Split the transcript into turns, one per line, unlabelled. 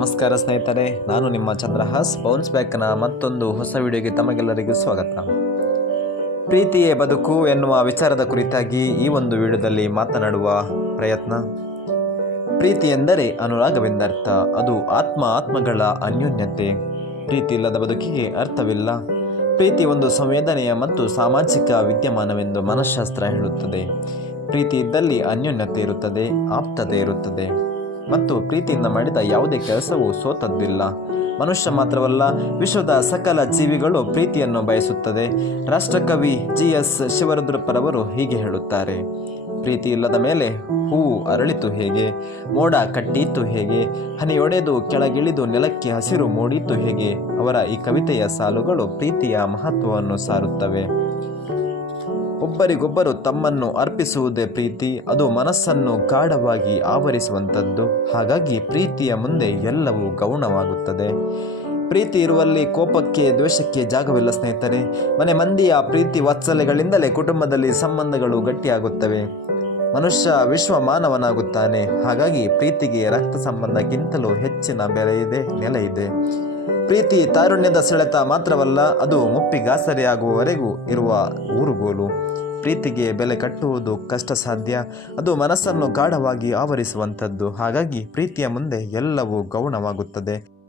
ನಮಸ್ಕಾರ ಸ್ನೇಹಿತರೆ, ನಾನು ನಿಮ್ಮ ಚಂದ್ರಹಾಸ್ ಬೌನ್ಸ್ ಬ್ಯಾಕ್ನ ಮತ್ತೊಂದು ಹೊಸ ವಿಡಿಯೋಗೆ ತಮಗೆಲ್ಲರಿಗೂ ಸ್ವಾಗತ. ಪ್ರೀತಿಯೇ ಬದುಕು ಎನ್ನುವ ವಿಚಾರದ ಕುರಿತಾಗಿ ಈ ಒಂದು ವಿಡಿಯೋದಲ್ಲಿ ಮಾತನಾಡುವ ಪ್ರಯತ್ನ. ಪ್ರೀತಿ ಎಂದರೆ ಅನುರಾಗವೆಂದರ್ಥ, ಅದು ಆತ್ಮ ಆತ್ಮಗಳ ಅನ್ಯೋನ್ಯತೆ. ಪ್ರೀತಿ ಇಲ್ಲದ ಬದುಕಿಗೆ ಅರ್ಥವಿಲ್ಲ. ಪ್ರೀತಿ ಒಂದು ಸಂವೇದನೆಯ ಮತ್ತು ಸಾಮಾಜಿಕ ವಿದ್ಯಮಾನವೆಂದು ಮನಃಶಾಸ್ತ್ರ ಹೇಳುತ್ತದೆ. ಪ್ರೀತಿ ಇದ್ದಲ್ಲಿ ಅನ್ಯೋನ್ಯತೆ ಇರುತ್ತದೆ, ಆಪ್ತತೆ ಇರುತ್ತದೆ. ಮತ್ತು ಪ್ರೀತಿಯಿಂದ ಮಾಡಿದ ಯಾವುದೇ ಕೆಲಸವೂ ಸೋತದ್ದಿಲ್ಲ. ಮನುಷ್ಯ ಮಾತ್ರವಲ್ಲ, ವಿಶ್ವದ ಸಕಲ ಜೀವಿಗಳು ಪ್ರೀತಿಯನ್ನು ಬಯಸುತ್ತದೆ. ರಾಷ್ಟ್ರಕವಿ ಜಿ ಎಸ್ ಶಿವರುದ್ರಪ್ಪರವರು ಹೀಗೆ ಹೇಳುತ್ತಾರೆ. ಪ್ರೀತಿ ಇಲ್ಲದ ಮೇಲೆ ಹೂವು ಅರಳಿತು ಹೇಗೆ? ಮೋಡ ಕಟ್ಟಿತ್ತು ಹೇಗೆ? ಹನಿಯೊಡೆದು ಕೆಳಗಿಳಿದು ನೆಲಕ್ಕೆ ಹಸಿರು ಮೂಡಿತು ಹೇಗೆ? ಅವರ ಈ ಕವಿತೆಯ ಸಾಲುಗಳು ಪ್ರೀತಿಯ ಮಹತ್ವವನ್ನು ಸಾರುತ್ತವೆ. ಒಬ್ಬರಿಗೊಬ್ಬರು ತಮ್ಮನ್ನು ಅರ್ಪಿಸುವುದೇ ಪ್ರೀತಿ, ಅದು ಮನಸ್ಸನ್ನು ಗಾಢವಾಗಿ ಆವರಿಸುವಂಥದ್ದು. ಹಾಗಾಗಿ ಪ್ರೀತಿಯ ಮುಂದೆ ಎಲ್ಲವೂ ಗೌಣವಾಗುತ್ತದೆ. ಪ್ರೀತಿ ಇರುವಲ್ಲಿ ಕೋಪಕ್ಕೆ, ದ್ವೇಷಕ್ಕೆ ಜಾಗವಿಲ್ಲ ಸ್ನೇಹಿತರೆ. ಮನೆ ಮಂದಿಯ ಪ್ರೀತಿ ವಾತ್ಸಲ್ಯಗಳಿಂದಲೇ ಕುಟುಂಬದಲ್ಲಿ ಸಂಬಂಧಗಳು ಗಟ್ಟಿಯಾಗುತ್ತವೆ. ಮನುಷ್ಯ ವಿಶ್ವ ಮಾನವನಾಗುತ್ತಾನೆ ಹಾಗಾಗಿ ಪ್ರೀತಿಗೆ ರಕ್ತ ಸಂಬಂಧಕ್ಕಿಂತಲೂ ಹೆಚ್ಚಿನ ಬೆಲೆ ಇದೆ, ನೆಲೆ ಇದೆ. ಪ್ರೀತಿ ತಾರುಣ್ಯದ ಸೆಳೆತ ಮಾತ್ರವಲ್ಲ, ಅದು ಮುಪ್ಪಿಗಾಸರೆಯಾಗುವವರೆಗೂ ಇರುವ ಊರುಗೋಲು. ಪ್ರೀತಿಗೆ ಬೆಲೆ ಕಟ್ಟುವುದು ಕಷ್ಟ ಸಾಧ್ಯ ಅದು ಮನಸ್ಸನ್ನು ಗಾಢವಾಗಿ ಆವರಿಸುವಂಥದ್ದು. ಹಾಗಾಗಿ ಪ್ರೀತಿಯ ಮುಂದೆ ಎಲ್ಲವೂ ಗೌಣವಾಗುತ್ತದೆ.